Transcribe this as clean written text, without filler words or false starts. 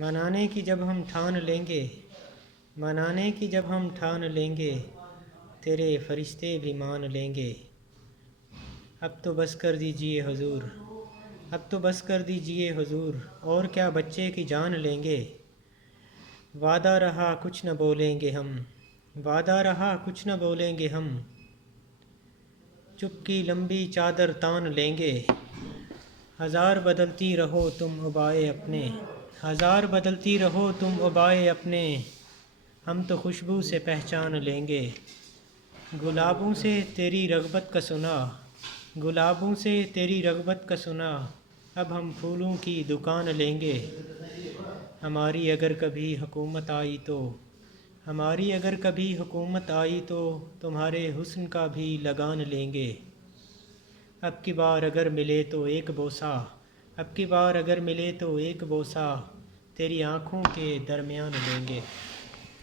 منانے کی جب ہم ٹھان لیں گے، منانے کی جب ہم ٹھان لیں گے، تیرے فرشتے بھی مان لیں گے۔ اب تو بس کر دیجئے حضور، اب تو بس کر دیجئے حضور، اور کیا بچے کی جان لیں گے۔ وعدہ رہا کچھ نہ بولیں گے ہم، وعدہ رہا کچھ نہ بولیں گے ہم، چپ کی لمبی چادر تان لیں گے۔ ہزار بدلتی رہو تم ابائے اپنے، ہزار بدلتی رہو تم ابائے اپنے، ہم تو خوشبو سے پہچان لیں گے۔ گلابوں سے تیری رغبت کا سنا، گلابوں سے تیری رغبت کا سنا، اب ہم پھولوں کی دکان لیں گے۔ ہماری اگر کبھی حکومت آئی تو، ہماری اگر کبھی حکومت آئی تو، تمہارے حسن کا بھی لگان لیں گے۔ اب کی بار اگر ملے تو ایک بوسہ، اب کی بار اگر ملے تو ایک بوسہ، تیری آنکھوں کے درمیان لیں گے۔